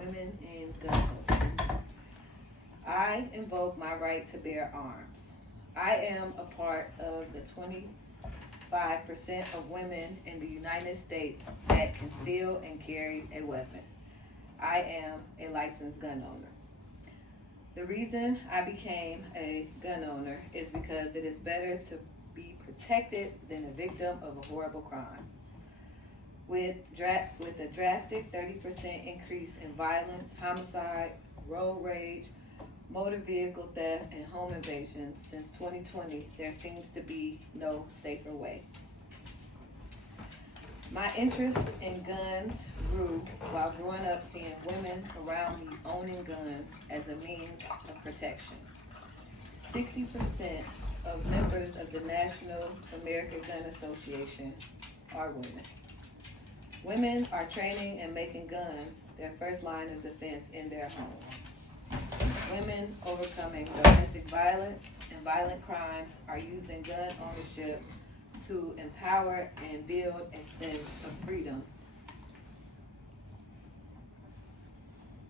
women and gun holders. I invoke my right to bear arms. I am a part of the 25% of women in the United States that conceal and carry a weapon. I am a licensed gun owner. The reason I became a gun owner is because it is better to be protected than a victim of a horrible crime. With a drastic 30% increase in violence, homicide, road rage, motor vehicle theft, and home invasions since 2020, there seems to be no safer way. My interest in guns grew while growing up seeing women around me owning guns as a means of protection. 60% of members of the National American Gun Association are women. Women are training and making guns their first line of defense in their homes. Women overcoming domestic violence and violent crimes are using gun ownership to empower and build a sense of freedom,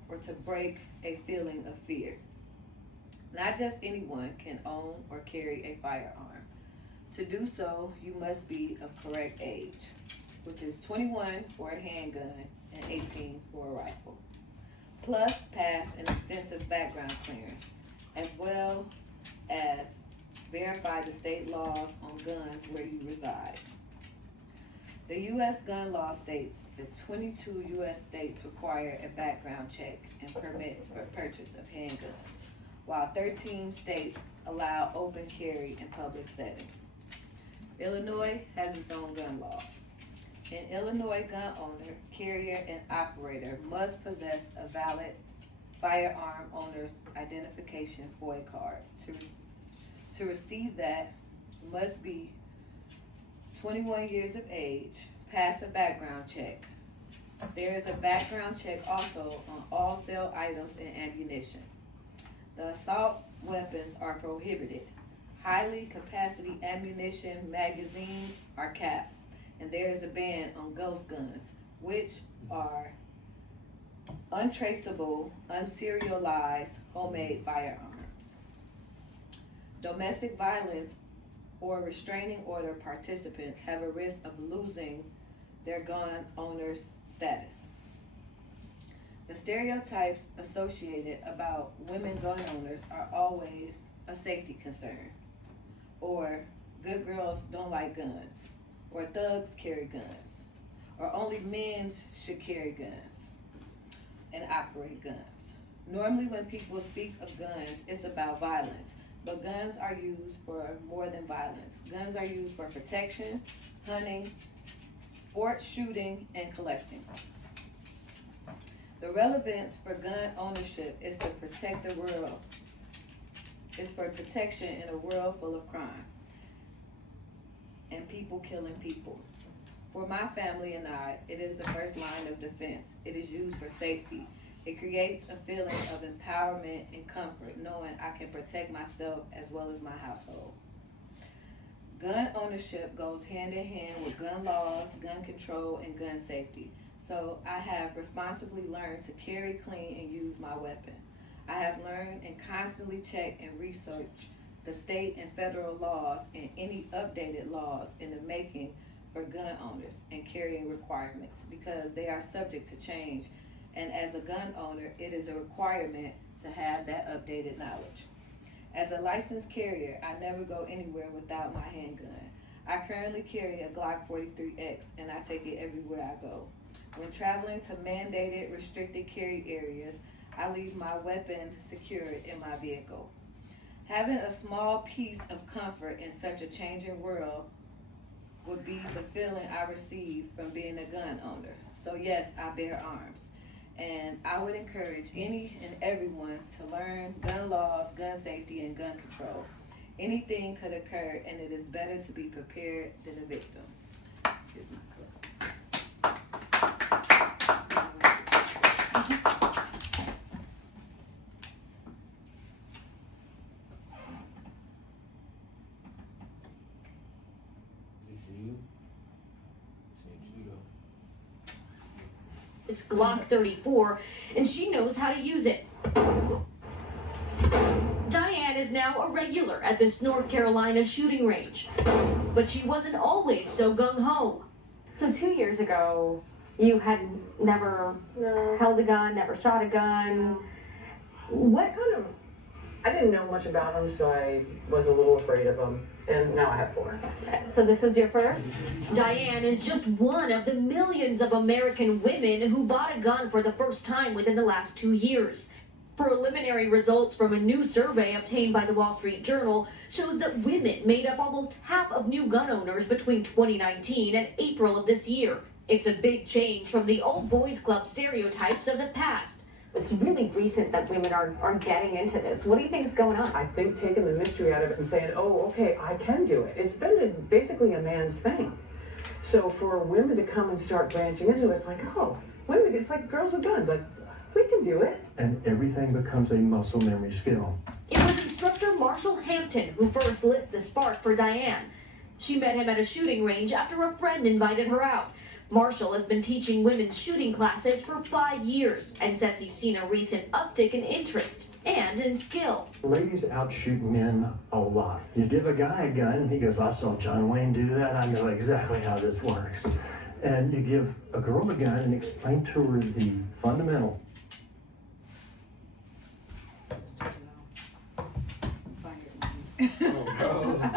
or to break a feeling of fear. Not just anyone can own or carry a firearm. To do so, you must be of correct age, which is 21 for a handgun and 18 for a rifle. Plus, pass an extensive background clearance, as well as verify the state laws on guns where you reside. The U.S. gun law states that 22 U.S. states require a background check and permits for purchase of handguns, while 13 states allow open carry in public settings. Illinois has its own gun law. An Illinois gun owner, carrier, and operator must possess a valid firearm owner's identification FOIA card. To receive that, you must be 21 years of age, pass a background check. There is a background check also on all sale items and ammunition. The assault weapons are prohibited. Highly capacity ammunition magazines are capped, and there is a ban on ghost guns, which are untraceable, unserialized, homemade firearms. Domestic violence or restraining order participants have a risk of losing their gun owner's status. The stereotypes associated about women gun owners are always a safety concern, or good girls don't like guns, or thugs carry guns, or only men should carry guns and operate guns. Normally when people speak of guns, it's about violence, but guns are used for more than violence. Guns are used for protection, hunting, sports shooting, and collecting. The relevance for gun ownership is to protect the world. It's for protection in a world full of crime and people killing people. For my family and I, it is the first line of defense. It is used for safety. It creates a feeling of empowerment and comfort, knowing I can protect myself as well as my household. Gun ownership goes hand in hand with gun laws, gun control, and gun safety. So I have responsibly learned to carry, clean, and use my weapon. I have learned and constantly check and research the state and federal laws and any updated laws in the making for gun owners and carrying requirements, because they are subject to change. And as a gun owner, it is a requirement to have that updated knowledge. As a licensed carrier, I never go anywhere without my handgun. I currently carry a Glock 43X, and I take it everywhere I go. When traveling to mandated restricted carry areas, I leave my weapon secured in my vehicle. Having a small piece of comfort in such a changing world would be the feeling I receive from being a gun owner. So yes, I bear arms. And I would encourage any and everyone to learn gun laws, gun safety, and gun control. Anything could occur, and it is better to be prepared than a victim. Here's my clip. This you? This ain't you though. It's Glock 34, and she knows how to use it. Diane is now a regular at this North Carolina shooting range, but she wasn't always so gung-ho. So 2 years ago, you had never held a gun, never shot a gun. What kind of... I didn't know much about them, so I was a little afraid of them, and now I have 4. So this is your first? Diane is just one of the millions of American women who bought a gun for the first time within the last 2 years. Preliminary results from a new survey obtained by the Wall Street Journal shows that women made up almost half of new gun owners between 2019 and April of this year. It's a big change from the old boys club stereotypes of the past. It's really recent that women are getting into this. What do you think is going on? I think taking the mystery out of it and saying, oh, okay, I can do it. It's been basically a man's thing. So for women to come and start branching into it, it's like, oh, women, it's like girls with guns. Like, we can do it. And everything becomes a muscle memory skill. It was instructor Marshall Hampton who first lit the spark for Diane. She met him at a shooting range after a friend invited her out. Marshall has been teaching women's shooting classes for 5 years and says he's seen a recent uptick in interest and in skill. Ladies outshoot men a lot. You give a guy a gun, he goes, I saw John Wayne do that, I know exactly how this works. And you give a girl a gun and explain to her the fundamental. Oh, no.